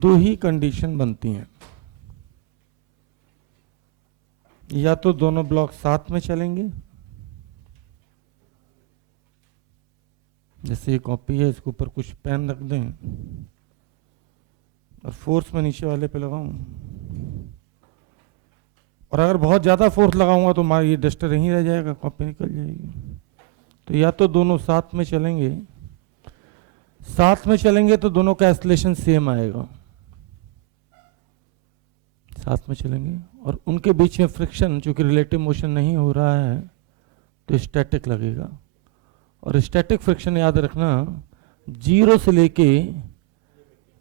दो ही कंडीशन बनती हैं, या तो दोनों ब्लॉक साथ में चलेंगे, जैसे ये कॉपी है इसके ऊपर कुछ पेन रख दें और फोर्स में नीचे वाले पे लगाऊं, और अगर बहुत ज़्यादा फोर्स लगाऊंगा तो ये डस्टर यहीं रह जाएगा, कॉपी निकल जाएगी। तो या तो दोनों साथ में चलेंगे, साथ में चलेंगे तो दोनों का एक्सेलरेशन सेम आएगा, साथ में चलेंगे, और उनके बीच में फ्रिक्शन चूंकि रिलेटिव मोशन नहीं हो रहा है तो स्टैटिक लगेगा। और स्टैटिक फ्रिक्शन याद रखना 0 से लेके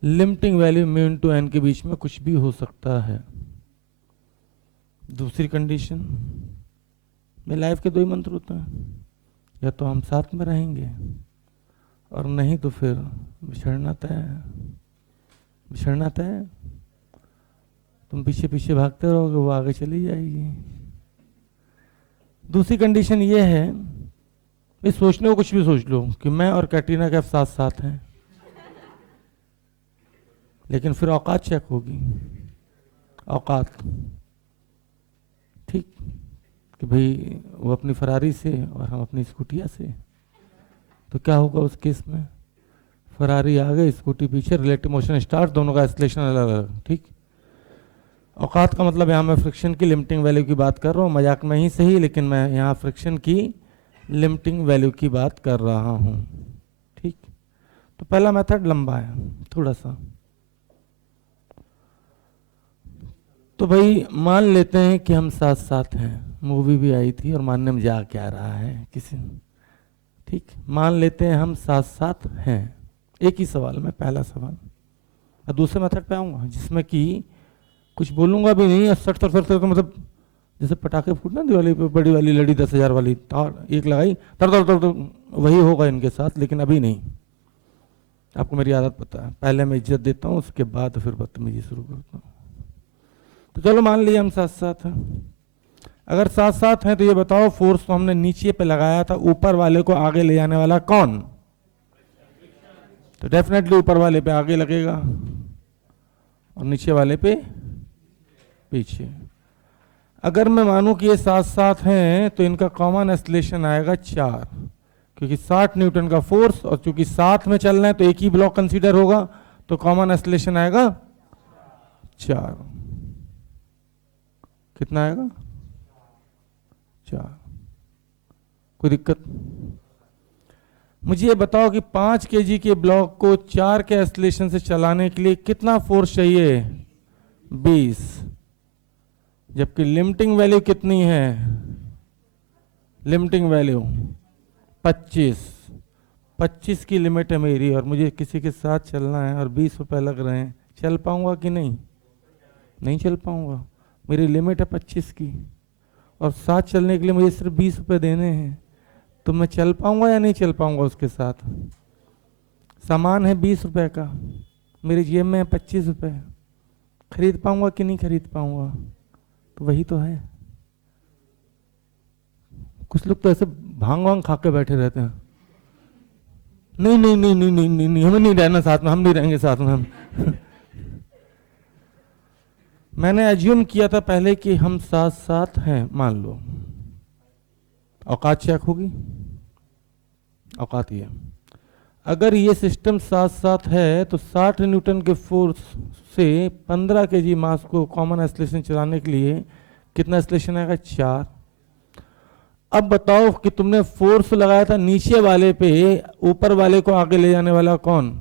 limiting value mu into N के बीच में कुछ भी हो सकता है। दूसरी कंडीशन में लाइफ के दो ही मंत्र होते हैं, या तो हम साथ में रहेंगे और नहीं तो फिर बिछड़ना तय है। बिछड़ना तय है, तुम पीछे पीछे भागते रहोगे, वो आगे चली जाएगी। दूसरी कंडीशन ये है, इस सोचने को कुछ भी सोच लो कि मैं और कैटरीना कैफ साथ साथ हैं, लेकिन फिर औकात चेक होगी, औकात, ठीक, कि भाई वो अपनी फरारी से और हम अपनी स्कूटिया से, तो क्या होगा उस केस में? फरारी आगे, स्कूटी पीछे, रिलेटिव मोशन स्टार्ट, दोनों का एक्सेलरेशन अलग अलग, ठीक। औकात का मतलब यहाँ मैं फ्रिक्शन की लिमिटिंग वैल्यू की बात कर रहा हूँ, मजाक में ही सही, लेकिन मैं यहाँ फ्रिक्शन की लिमिटिंग वैल्यू की बात कर रहा हूँ, ठीक। तो पहला मेथड लंबा है थोड़ा सा। तो भाई मान लेते हैं कि हम साथ साथ हैं, मूवी भी आई थी और मानने में जा क्या रहा है किसी, ठीक, मान लेते हैं हम साथ साथ हैं। एक ही सवाल में, पहला सवाल, और दूसरे मेथड पे आऊँगा जिसमें कि कुछ बोलूँगा भी नहीं, सट सट सट सट, मतलब जैसे पटाखे फूटना दिवाली पे, बड़ी वाली लड़ी 10,000 वाली तार एक लगाई, तर तर तर, वही होगा इनके साथ, लेकिन अभी नहीं। आपको मेरी आदत पता है, पहले मैं इज्जत देता हूँ, उसके बाद फिर बदतमीजी शुरू करता हूँ। तो चलो मान लिया हम साथ साथ हैं। अगर साथ साथ हैं तो ये बताओ, फोर्स तो हमने नीचे पे लगाया था, ऊपर वाले को आगे ले जाने वाला कौन? तो डेफिनेटली ऊपर वाले पे आगे लगेगा और नीचे वाले पे पीछे। अगर मैं मानूं कि ये साथ साथ हैं तो इनका कॉमन एक्सेलरेशन आएगा 4, क्योंकि 60 न्यूटन का फोर्स, और चूंकि साथ में चल रहे हैं तो एक ही ब्लॉक कंसीडर होगा, तो कॉमन एक्सेलरेशन आएगा 4। कितना आएगा? 4। कोई दिक्कत? मुझे ये बताओ कि 5 kg के ब्लॉक को 4 के एक्सेलरेशन से चलाने के लिए कितना फोर्स चाहिए? 20। जबकि लिमिटिंग वैल्यू कितनी है? Limiting value 25। 25 की लिमिट है मेरी, और मुझे किसी के साथ चलना है और 20 रुपए लग रहे हैं, चल पाऊंगा कि नहीं? नहीं चल पाऊंगा। मेरी लिमिट है 25 की, और साथ चलने के लिए मुझे सिर्फ 20 रुपए देने हैं, तो मैं चल पाऊंगा या नहीं चल पाऊंगा उसके साथ? सामान है 20 रुपए का, मेरी जेब में है 25 रुपए, खरीद पाऊंगा कि नहीं खरीद पाऊंगा? तो वही तो है। कुछ लोग तो ऐसे भांग वांग खा के बैठे रहते हैं, नहीं नहीं नहीं नहीं नहीं नहीं, नहीं हमें नहीं रहना साथ में, हम नहीं रहेंगे साथ में हम मैंने एज्यूम किया था पहले कि हम साथ साथ हैं, मान लो, औकात चेक होगी। औकात ये, अगर ये सिस्टम साथ साथ है तो 60 न्यूटन के फोर्स से 15 kg मास को कॉमन एक्सेलरेशन चलाने के लिए कितना एक्सेलरेशन आएगा? 4। अब बताओ कि तुमने फोर्स लगाया था नीचे वाले पे, ऊपर वाले को आगे ले जाने वाला कौन?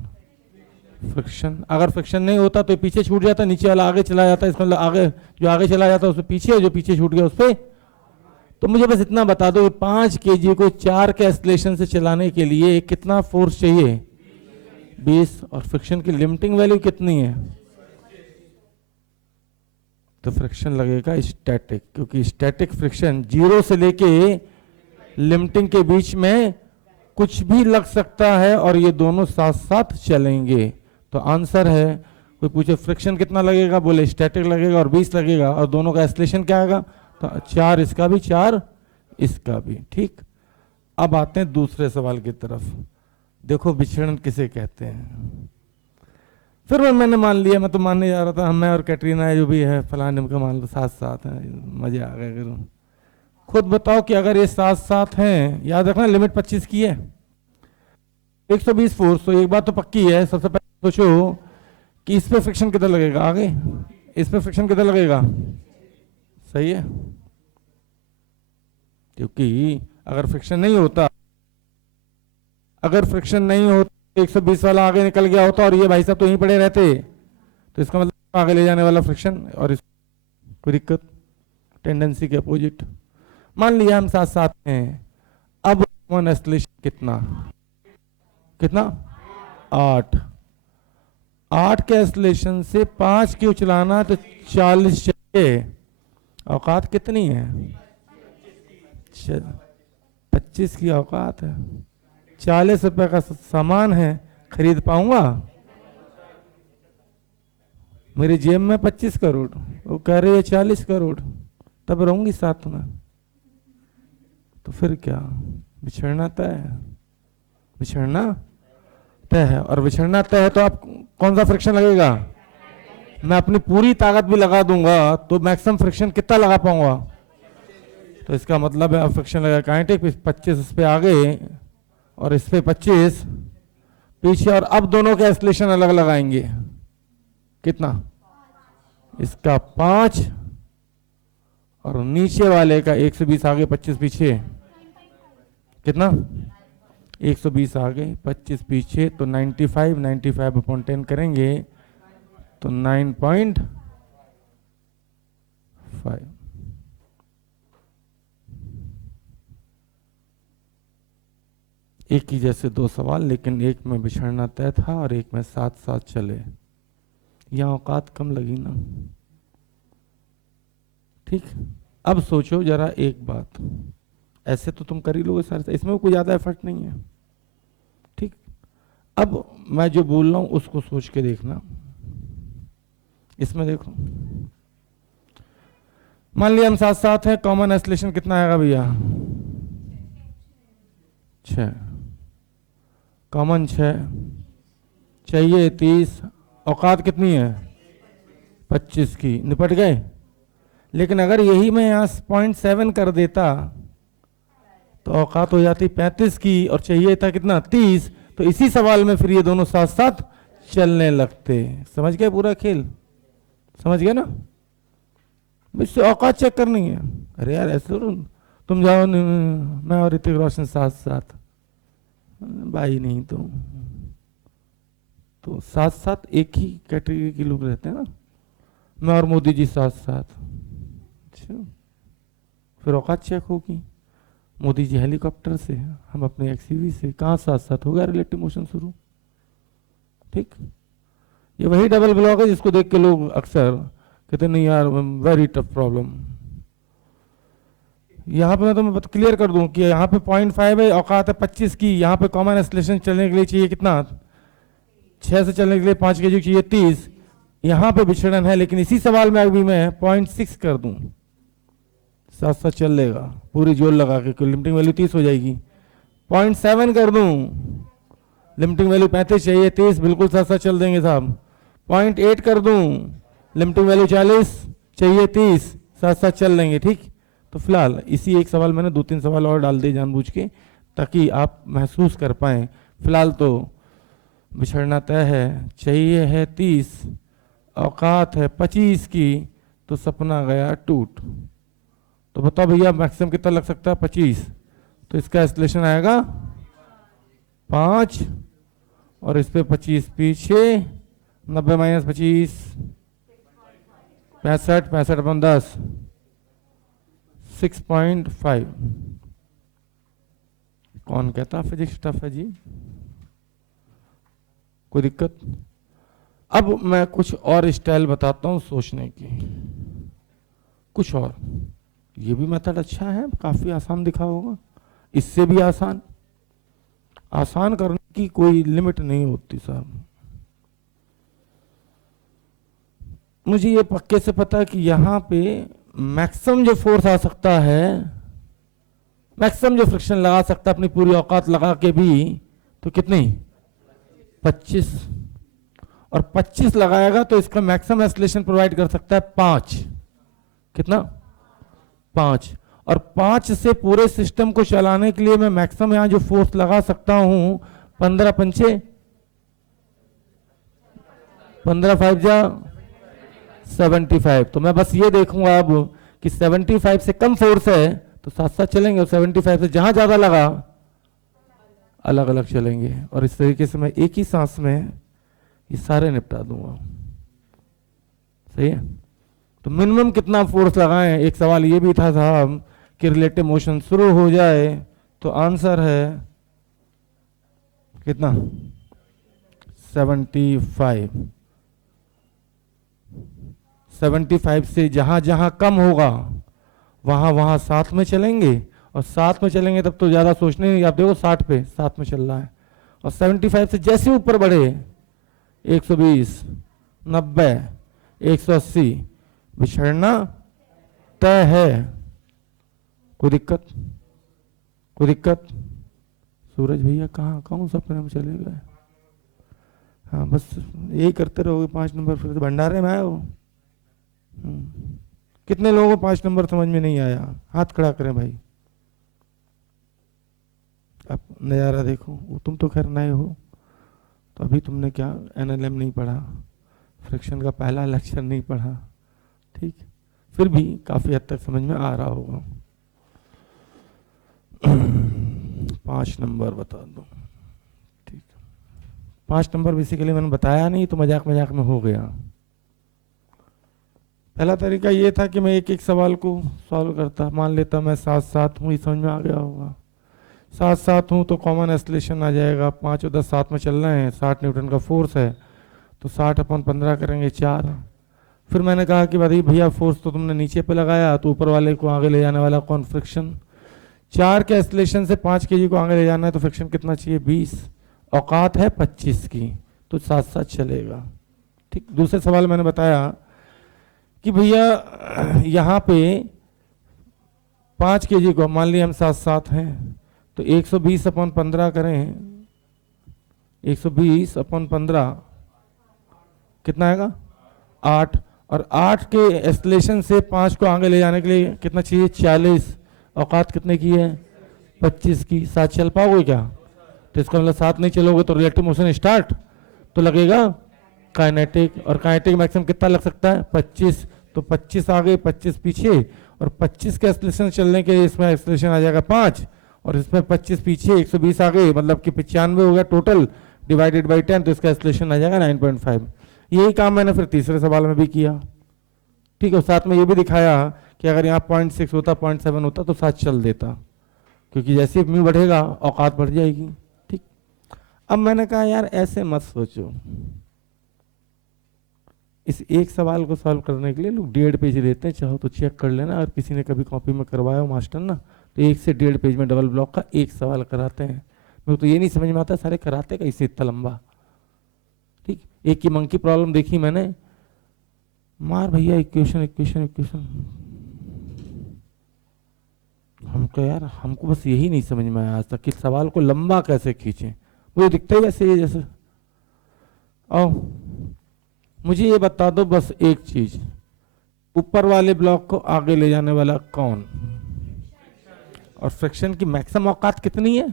फ्रिक्शन। अगर फ्रिक्शन नहीं होता तो पीछे छूट जाता, नीचे वाला आगे चला जाता, इसका मतलब आगे जो आगे चला जाता उससे पीछे, जो पीछे छूट गया उस पे। तो मुझे बस इतना बता दो, 5 kg को 4 के एक्सेलरेशन से चलाने के लिए कितना फोर्स चाहिए? 20। और फ्रिक्शन की लिमिटिंग वैल्यू कितनी है? तो फ्रिक्शन लगेगा स्टैटिक, क्योंकि स्टैटिक फ्रिक्शन 0 से लेके लिमिटिंग के बीच में कुछ भी लग सकता है, और ये दोनों साथ साथ चलेंगे। तो आंसर है, कोई पूछे फ्रिक्शन कितना लगेगा, बोले स्टैटिक लगेगा और 20 लगेगा, और दोनों का एक्सेलरेशन क्या आएगा? तो 4 इसका भी, 4 इसका भी, ठीक। अब आते हैं दूसरे सवाल की तरफ। देखो विचरण किसे कहते हैं। फिर मैंने मान लिया, मैं तो मानने जा रहा था, मैं और कैटरीना जो भी है फलाने का मान लो साथ साथ है, मजे आ गए। करूँ खुद बताओ कि अगर ये साथ साथ हैं, याद रखना लिमिट 25 की है, 120 फोर्स। तो एक बात तो पक्की है, सबसे पहले सोचो कि इस पे फ्रिक्शन कितना लगेगा, आगे इस पे फ्रिक्शन कितना लगेगा, सही है, क्योंकि अगर फ्रिक्शन नहीं होता, अगर फ्रिक्शन नहीं होता 120 वाला आगे निकल गया होता और ये भाई साहब तो यहीं पड़े रहते, तो इसका मतलब आगे ले जाने वाला फ्रिक्शन और इस कोई दिक्कत, टेंडेंसी के अपोजिट। मान लिया हम साथ साथ हैं, अब कॉमन एक्सीलरेशन कितना कितना 8 के एक्सीलरेशन से 5 क्यों चलाना, तो 40 चाहिए। औकात कितनी है, 25 की औकात है। 40 रुपए का सामान है, खरीद पाऊंगा? मेरी जेब में 25 करोड़, वो कह रही है 40 करोड़, तब रहूंगी साथ में। तो फिर क्या, बिछड़ना तय है, बिछड़ना तय है। और बिछड़ना तय है तो आप कौन सा फ्रिक्शन लगेगा, मैं अपनी पूरी ताकत भी लगा दूंगा तो मैक्सिमम फ्रिक्शन कितना लगा पाऊंगा, तो इसका मतलब है अब फ्रिक्शन लगेगा काइनेटिक 25 इस पे आगे और इस पे 25 पीछे, और अब दोनों के एक्सीलरेशन अलग लगाएंगे, कितना, इसका 5 और नीचे वाले का 120 आगे 25 पीछे, कितना 120 आगे 25 पीछे, तो 95 अपॉन 10 करेंगे तो 9.5। एक ही जैसे दो सवाल, लेकिन एक में बिछड़ना तय था और एक में साथ साथ चले, यहाँ औकात कम लगी ना, ठीक। अब सोचो जरा एक बात, ऐसे तो तुम कर ही लोगे सारे, इसमें कोई ज्यादा एफर्ट नहीं है, ठीक। अब मैं जो बोल रहा हूं उसको सोच के देखना, इसमें देखो, मान लिया हम साथ साथ हैं, कॉमन एक्सीलरेशन कितना आएगा भैया, 6, कॉमन 6 चाहिए 30, औकात कितनी है 25 की, निपट गए। लेकिन अगर यही मैं यहाँ 0.7 कर देता तो औकात हो जाती 35 की और चाहिए था कितना 30, तो इसी सवाल में फिर ये दोनों साथ साथ चलने लगते। समझ गए पूरा खेल, समझ गए ना, मुझसे औकात चेक करनी है। अरे यार ऐसे तुम जाओ, मैं और ऋतिक रोशन साथ साथ, भाई नहीं तो साथ साथ एक ही कैटेगरी के लोग रहते हैं ना, मैं और मोदी जी साथ साथ, अच्छा फिर औकात चेक होगी, मोदी जी हेलीकॉप्टर से, हम अपने एक्सयूवी से, कहाँ साथ साथ होगा रिलेटिव मोशन शुरू, ठीक। ये वही डबल ब्लॉक है जिसको देख के लोग अक्सर कहते नहीं यार वेरी टफ प्रॉब्लम। यहाँ पे मैं तुम्हें क्लियर कर दूं कि यहाँ पे 0.5 है, औकात है 25 की, यहाँ पे कॉमन एक्सीलरेशन चलने के लिए चाहिए कितना, 6 से चलने के लिए 5 के चाहिए 30, यहाँ पे विचलन है, लेकिन इसी सवाल में अभी मैं 0.6 कर दूं, साथ साथ चल लेगा, पूरी जोर लगा के, लिमिटिंग वैल्यू 30 हो जाएगी। 0.7 कर दूं, लिमिटिंग वैल्यू 35 चाहिए, 30 बिल्कुल साथ साथ चल देंगे साहब। 0.8 कर दूं, लिमिटिंग वैल्यू 40 चाहिए, 30 साथ साथ चल लेंगे, ठीक। तो फिलहाल इसी एक सवाल मैंने 2-3 सवाल और डाल दिए जानबूझ के, ताकि आप महसूस कर पाएं। फिलहाल तो बिछड़ना तय है, चाहिए है 30, औकात है 25 की, तो सपना गया टूट। तो बताओ भैया मैक्सिमम कितना लग सकता है 25, तो इसका एक्सीलरेशन आएगा 5 और इस पे 25 पीछे, 90 माइनस 25 65, 65 अपन 10 6.5। कौन कहता फिजिक्स टफ है जी, कोई दिक्कत। अब मैं कुछ और स्टाइल बताता हूं सोचने की, कुछ और, ये भी मेथड अच्छा है, काफी आसान दिखा होगा, इससे भी आसान, आसान करने की कोई लिमिट नहीं होती साहब। मुझे ये पक्के से पता है कि यहाँ पे मैक्सिमम जो फोर्स आ सकता है, मैक्सिमम जो फ्रिक्शन लगा सकता है अपनी पूरी औकात लगा के भी, तो कितनी 25, और 25 लगाएगा तो इसका मैक्सिमम एक्सेलरेशन प्रोवाइड कर सकता है 5। कितना? 5। और 5 से पूरे सिस्टम को चलाने के लिए मैं मैक्सिमम यहां जो फोर्स लगा सकता हूं 15 पंचे 15 5 जा 75। तो मैं बस ये देखूंगा अब कि 75 से कम फोर्स है तो साथ साथ चलेंगे और 75 से जहां ज्यादा लगा अलग अलग चलेंगे। और इस तरीके से मैं एक ही सांस में ये सारे निपटा दूंगा। सही है? तो मिनिमम कितना फोर्स लगाएं? एक सवाल ये भी था साहब कि रिलेटिव मोशन शुरू हो जाए तो आंसर है कितना? 75। 75 से जहां जहां कम होगा वहां वहां साथ में चलेंगे और साथ में चलेंगे तब तो ज्यादा सोचने नहीं। आप देखो 60 पे साथ में चल रहा है और 75 से जैसे ऊपर बढ़े 120 90 180 बिछड़ना तय है। कोई दिक्कत? कोई दिक्कत? सूरज भैया कहाँ कौन सा प्रेम चले गए? हाँ बस यही करते रहोगे 5 नंबर फिर तो भंडारे में आए हो। कितने लोगों को 5 नंबर समझ में नहीं आया? हाथ खड़ा करें भाई। अब नज़ारा देखो, तुम तो खैर नए हो तो अभी तुमने क्या एनएलएम नहीं पढ़ा, फ्रिक्शन का पहला लेक्चर नहीं पढ़ा, ठीक, फिर भी काफ़ी हद तक समझ में आ रहा होगा। 5 नंबर बता दो। ठीक, 5 नंबर बेसिकली मैंने बताया नहीं तो मजाक मजाक में हो गया। पहला तरीका ये था कि मैं एक एक सवाल को सॉल्व करता। मान लेता मैं 7 हूँ, ये समझ में आ गया होगा। 7 हूँ तो कॉमन एक्सेलरेशन आ जाएगा। 5 और 10 साथ में चल रहे हैं, 60 न्यूटन का फोर्स है तो 60/15 करेंगे 4। फिर मैंने कहा कि भाई भैया फोर्स तो तुमने नीचे पे लगाया तो ऊपर वाले को आगे ले जाने वाला कौन? फ्रिक्शन। 4 के एक्सेलरेशन से 5 kg को आगे ले जाना है तो फ्रिक्शन कितना चाहिए? 20। औकात है 25 की तो साथ साथ चलेगा। ठीक, दूसरे सवाल मैंने बताया कि भैया यहाँ पे 5 kg को मान लिया हम 7 हैं तो 120/15 करें। 120/15 कितना आएगा? 8। और 8 के एक्सेलरेशन से 5 को आगे ले जाने के लिए कितना चाहिए? 40। औकात कितने की है? 25 की। साथ चल पाओगे क्या? तो इसका मतलब साथ नहीं चलोगे तो रिलेटिव मोशन स्टार्ट तो लगेगा काइनेटिक। और काइनेटिक मैक्सिमम कितना लग सकता है? 25। तो 25 आगे 25 पीछे और 25 के एक्सेलरेशन चलने के लिए इसमें एक्सेलरेशन आ जाएगा 5 और इसमें 25 पीछे 120 आगे मतलब कि 95 हो गया टोटल डिवाइडेड बाई 10 तो इसका एक्सेलरेशन आ जाएगा 9.5। यही काम मैंने फिर तीसरे सवाल में भी किया। ठीक है, साथ में ये भी दिखाया कि अगर यहाँ 0.6 होता 0.7 होता तो साथ चल देता क्योंकि जैसे म्यू बढ़ेगा औकात बढ़ जाएगी। ठीक, अब मैंने कहा यार ऐसे मत सोचो। इस एक सवाल को सॉल्व करने के लिए लोग 1.5 पेज देते हैं, चाहो तो चेक कर लेना। अगर किसी ने कभी कॉपी में करवाया हो मास्टर ना तो 1 से 1.5 पेज में डबल ब्लॉक का एक सवाल कराते हैं। मेरे तो ये नहीं समझ में आता सारे कराते कैसे इतना लंबा। ठीक, एक की मंकी प्रॉब्लम देखी मैंने, मार भैया इक्वेशन इक्वेशन इक्वेशन। हमको यार हमको बस यही नहीं समझ में आया आज तक कि सवाल को लंबा कैसे खींचें। मुझे दिखता है वैसे ये जैसे। आओ मुझे ये बता दो बस एक चीज, ऊपर वाले ब्लॉक को आगे ले जाने वाला कौन? और फ्रिक्शन की मैक्सिमम औकात कितनी है?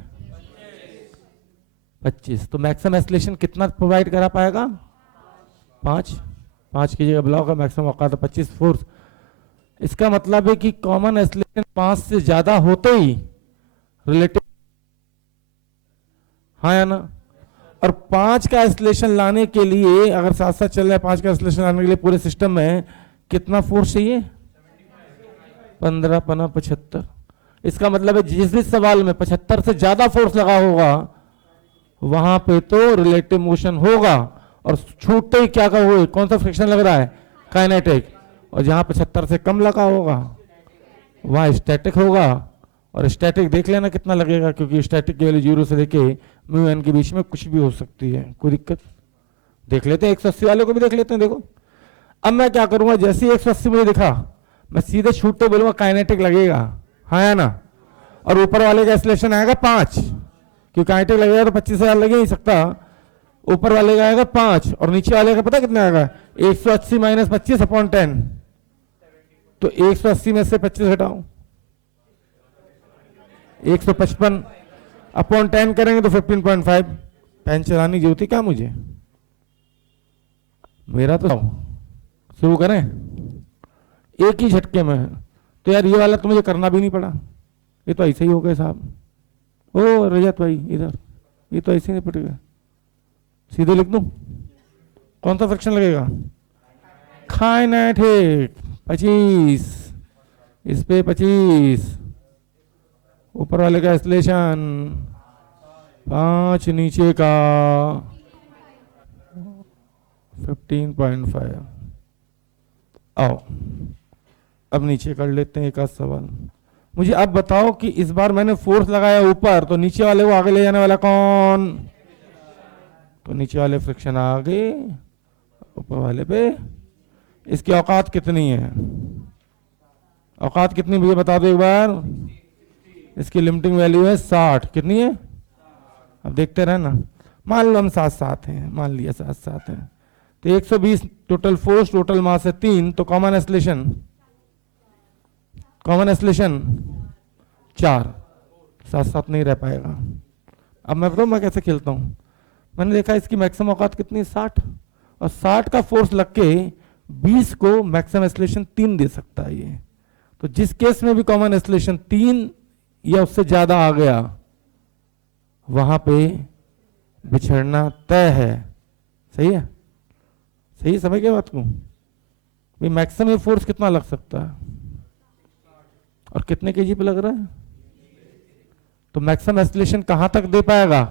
25। तो मैक्सिमम एक्सेलरेशन कितना प्रोवाइड करा पाएगा? 5 की जगह ब्लॉक का मैक्सिमम औकात है 25 फोर्स। इसका मतलब है कि कॉमन एक्सेलरेशन 5 से ज्यादा होते ही रिलेटिव, हाँ या ना? और 5 का एक्सेलरेशन लाने के लिए अगर साथ साथ चल रहा है 5 का एक्सेलरेशन लाने के लिए पूरे सिस्टम में कितना फोर्स चाहिए? 15 पना 75। इसका मतलब है जिस भी सवाल में 75 से ज्यादा फोर्स लगा होगा वहां पे तो रिलेटिव मोशन होगा और छूटते ही क्या होगा? कौन सा फ्रिक्शन लग रहा है? काइनेटिक। और जहां 75 से कम लगा होगा वहां स्टैटिक होगा। और स्टैटिक देख लेना कितना लगेगा क्योंकि स्टैटिक की वैल्यू 0 से लेके म्यू एन के बीच में कुछ भी हो सकती है। कोई दिक्कत? देख लेते हैं 180 वाले को भी देख लेते हैं। देखो अब मैं क्या करूंगा, जैसे 180 मुझे दिखा मैं सीधे छूटते बोलूंगा काइनेटिक लगेगा, हाँ या ना? और ऊपर वाले का एक्सेलरेशन आएगा 5 क्योंकि काइनेटिक लगेगा तो 25,000 लग ही नहीं सकता। ऊपर वाले का आएगा 5 और नीचे वाले का पता कितना आएगा 180 माइनस 25 अपॉन 10। तो 180 में से 25 घटाओ 155 अपॉन 10 करेंगे तो 15.5। पेन चलानी जरूरत है क्या मुझे? मेरा तो शुरू करें एक ही झटके में। तो यार ये वाला तो मुझे करना भी नहीं पड़ा, ये तो ऐसे ही हो गए साहब। ओ रजत भाई इधर, ये तो ऐसे ही निपट गया। सीधे लिख दूं? कौन सा फ्रैक्शन लगेगा? काइनेटिक 25, इस पे 25, ऊपर वाले का एक्सेलरेशन 5, नीचे का 15.5। आओ अब नीचे कर लेते हैं एक आध सवाल। मुझे अब बताओ कि इस बार मैंने फोर्स लगाया ऊपर, तो नीचे वाले को आगे ले जाने वाला कौन? तो नीचे वाले फ्रिक्शन आगे, ऊपर वाले पे। इसकी औकात कितनी है? औकात कितनी भैया बता दो एक बार। इसकी लिमिटिंग वैल्यू है 60। कितनी है? अब देखते रहना। मान लो हम 7-7 हैं, मान लिया 7-7 है, तो 120 टोटल फोर्स, टोटल मास है 3, तो कॉमन एक्सेलरेशन 4। 7-7 नहीं रह पाएगा। अब मैं बताऊँ मैं कैसे खेलता हूँ। मैंने देखा इसकी मैक्सिमम औकात कितनी है 60, और 60 का फोर्स लग के 20 को मैक्सिमम एक्सेलरेशन 3 दे सकता है ये। तो जिस केस में भी कॉमन एक्सेलरेशन 3 या उससे ज्यादा आ गया, वहां पे बिछड़ना तय है। सही है? सही समझ गए बात को? भाई मैक्सिमम फोर्स कितना लग सकता है और कितने केजी पे लग रहा है? तो मैक्सिमम एक्सेलरेशन कहां तक दे पाएगा?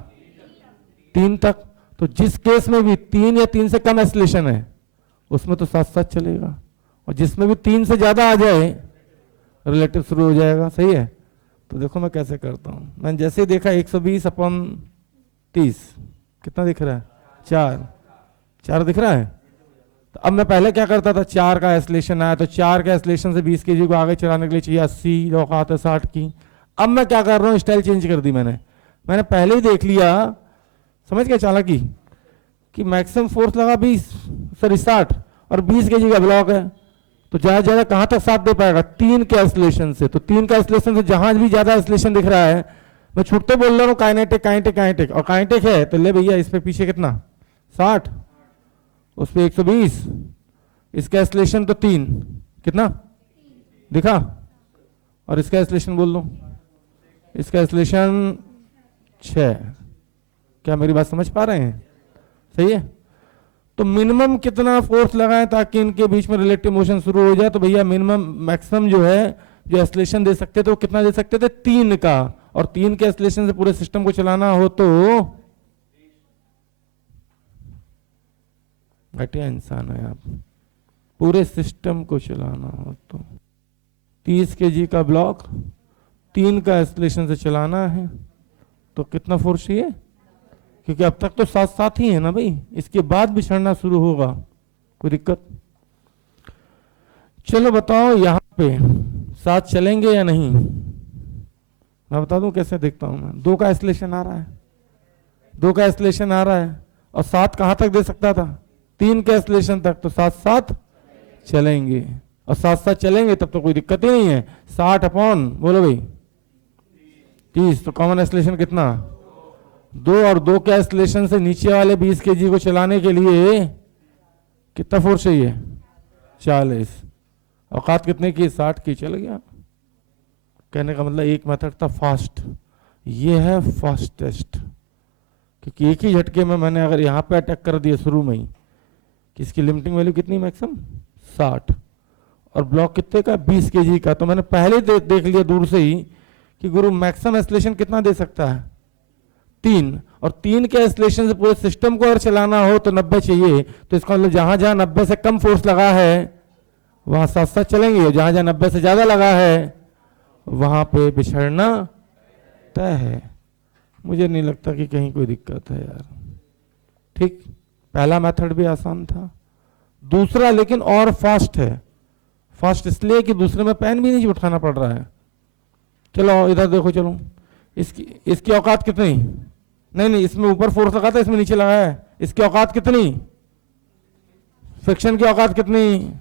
3 तक। तो जिस केस में भी 3 या 3 से कम एक्सेलरेशन है उसमें तो 7-7 चलेगा, और जिसमें भी 3 से ज्यादा आ जाए रिलेटिव शुरू हो जाएगा। सही है? तो देखो मैं कैसे करता हूं। मैंने जैसे ही देखा 120 अपॉन 30 कितना दिख रहा है? 4 दिख रहा है। तो अब मैं पहले क्या करता था, 4 का एक्सेलरेशन आया तो 4 के एक्सेलरेशन से 20 केजी को आगे चलाने के लिए चाहिए 80, औकात है 60 की। अब मैं क्या कर रहा हूँ, स्टाइल चेंज कर दी मैंने पहले ही देख लिया, समझ गया चालाकी, कि मैक्सिमम फोर्स लगा 60 और 20 केजी का ब्लॉक है, तो ज्यादा ज्यादा कहां तक साथ दे पाएगा? 3 के एक्सेलरेशन से। तो 3 के एक्सेलरेशन से जहां भी ज्यादा एक्सेलरेशन दिख रहा है, मैं छूटते बोल रहा हूँ काइनेटिक, और काइनेटिक है तो ले भैया इस पे पीछे कितना 60, उस पे 120, इसका एक्सेलरेशन तो 3, कितना दिखा, और इसका एक्सेलरेशन बोल दो, इसका एक्सेलरेशन 6। क्या मेरी बात समझ पा रहे हैं? सही है? तो मिनिमम कितना फोर्स लगाएं ताकि इनके बीच में रिलेटिव मोशन शुरू हो जाए? तो भैया मिनिमम मैक्सिमम जो है जो एक्सेलरेशन दे सकते थे वो कितना दे सकते थे? 3 का, और 3 के एक्सेलरेशन से पूरे सिस्टम को चलाना हो तो घटिया इंसान है आप। पूरे सिस्टम को चलाना हो तो 30 केजी का ब्लॉक 3 का एक्सेलरेशन से चलाना है तो कितना फोर्स चाहिए? क्योंकि अब तक तो 7-7 ही है ना भाई, इसके बाद बिछड़ना शुरू होगा। कोई दिक्कत? चलो बताओ यहां पे 7 चलेंगे या नहीं? मैं बता दूं कैसे देखता हूं मैं। 2 का एक्सेलरेशन आ रहा है, 2 का एक्सेलरेशन आ रहा है, और 7 कहां तक दे सकता था? 3 के एक्सेलरेशन तक। तो 7-7 चलेंगे, और 7-7 चलेंगे तब तो कोई दिक्कत ही नहीं है। 60 अपॉन बोलो भाई 30, तो कॉमन एक्सेलरेशन कितना? 2, और 2 के एक्सेलरेशन से नीचे वाले 20 केजी को चलाने के लिए कितना फोर्स चाहिए? 40। औकात कितने की? 60 की। चल गया। कहने का मतलब एक मेथड था फास्ट, ये है फास्टेस्ट, क्योंकि एक ही झटके में मैंने अगर यहाँ पे अटैक कर दिया शुरू में ही कि इसकी लिमिटिंग वैल्यू कितनी मैक्सिमम 60 और ब्लॉक कितने का 20 केजी का, तो मैंने पहले देख लिया दूर से ही कि गुरु मैक्सिमम एक्सेलरेशन कितना दे सकता है 3, और 3 के एक्सेलरेशन से पूरे सिस्टम को अगर चलाना हो तो 90 चाहिए। तो इसका मतलब जहां जहां 90 से कम फोर्स लगा है वहां 7-7 चलेंगे, और जहां जहां 90 से ज्यादा लगा है वहां पे बिछड़ना तय है। मुझे नहीं लगता कि कहीं कोई दिक्कत है यार। ठीक, पहला मेथड भी आसान था, दूसरा लेकिन और फास्ट है। फास्ट इसलिए कि दूसरे में पेन भी नहीं उठाना पड़ रहा है। चलो इधर देखो, चलो इसकी औकात कितनी? नहीं, इसमें ऊपर फोर्स लगा था, इसमें नीचे लगा है, इसकी औकात कितनी, फ्रिक्शन की औकात कितनी,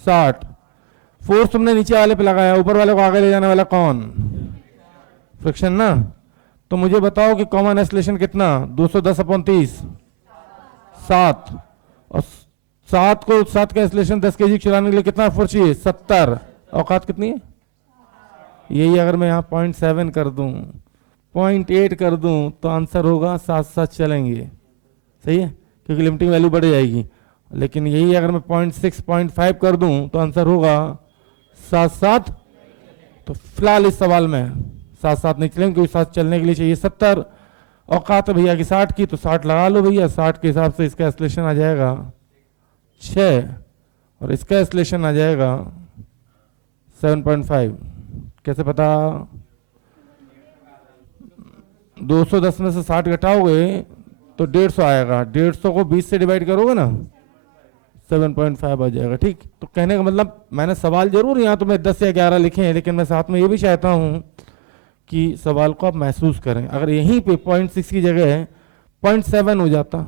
60। फोर्स तुमने नीचे वाले पे लगाया, ऊपर वाले को आगे ले जाने वाला कौन, फ्रिक्शन ना। तो मुझे बताओ कि कॉमन एक्सेलरेशन कितना, 210/30, 7। और 7 का एक्सेलरेशन 10 kg चलाने के लिए कितना फोर्स चाहिए, 70। औकात कितनी है, यही अगर मैं यहाँ 0.7 कर दूं, 0.8 कर दूं, तो आंसर होगा 7 चलेंगे, सही है, क्योंकि लिमिटिंग वैल्यू बढ़ जाएगी। लेकिन यही अगर मैं 0.6 0.5 कर दूं, तो आंसर होगा 7। तो फिलहाल इस सवाल में 7 नहीं चलेंगे, क्योंकि 7 चलने के लिए चाहिए 70। औकात है भैया की 60 की, तो 60 लगा लो भैया। 60 के हिसाब से इसका एक्सेलरेशन आ जाएगा 6 और इसका एक्सेलरेशन आ जाएगा 7.5। कैसे पता, 210 में से 60 घटाओगे तो 150 आएगा, 150 को 20 से डिवाइड करोगे ना, 7.5 आ जाएगा। ठीक, तो कहने का मतलब मैंने सवाल जरूर यहाँ तो मैं 10 या 11 लिखे हैं, लेकिन मैं साथ में ये भी चाहता हूँ कि सवाल को आप महसूस करें। अगर यहीं पे 0.6 की जगह 0.7 हो जाता,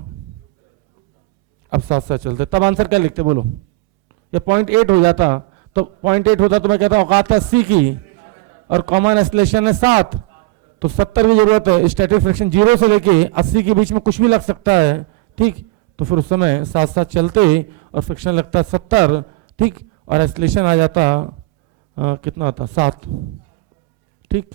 अब साथ चलते, तब आंसर क्या लिखते बोलो, या 0.8 हो जाता, तो 0.8 होता तो मैं कहता औकात है 80 की और कॉमन एक्सेलरेशन है 7, तो 70 की जरूरत है। स्टैटिक फ्रिक्शन 0 से लेके 80 के बीच में कुछ भी लग सकता है, ठीक। तो फिर उस समय साथ चलते और फ्रिक्शन लगता 70, ठीक, और एक्सेलरेशन आ जाता कितना आता, 7, ठीक।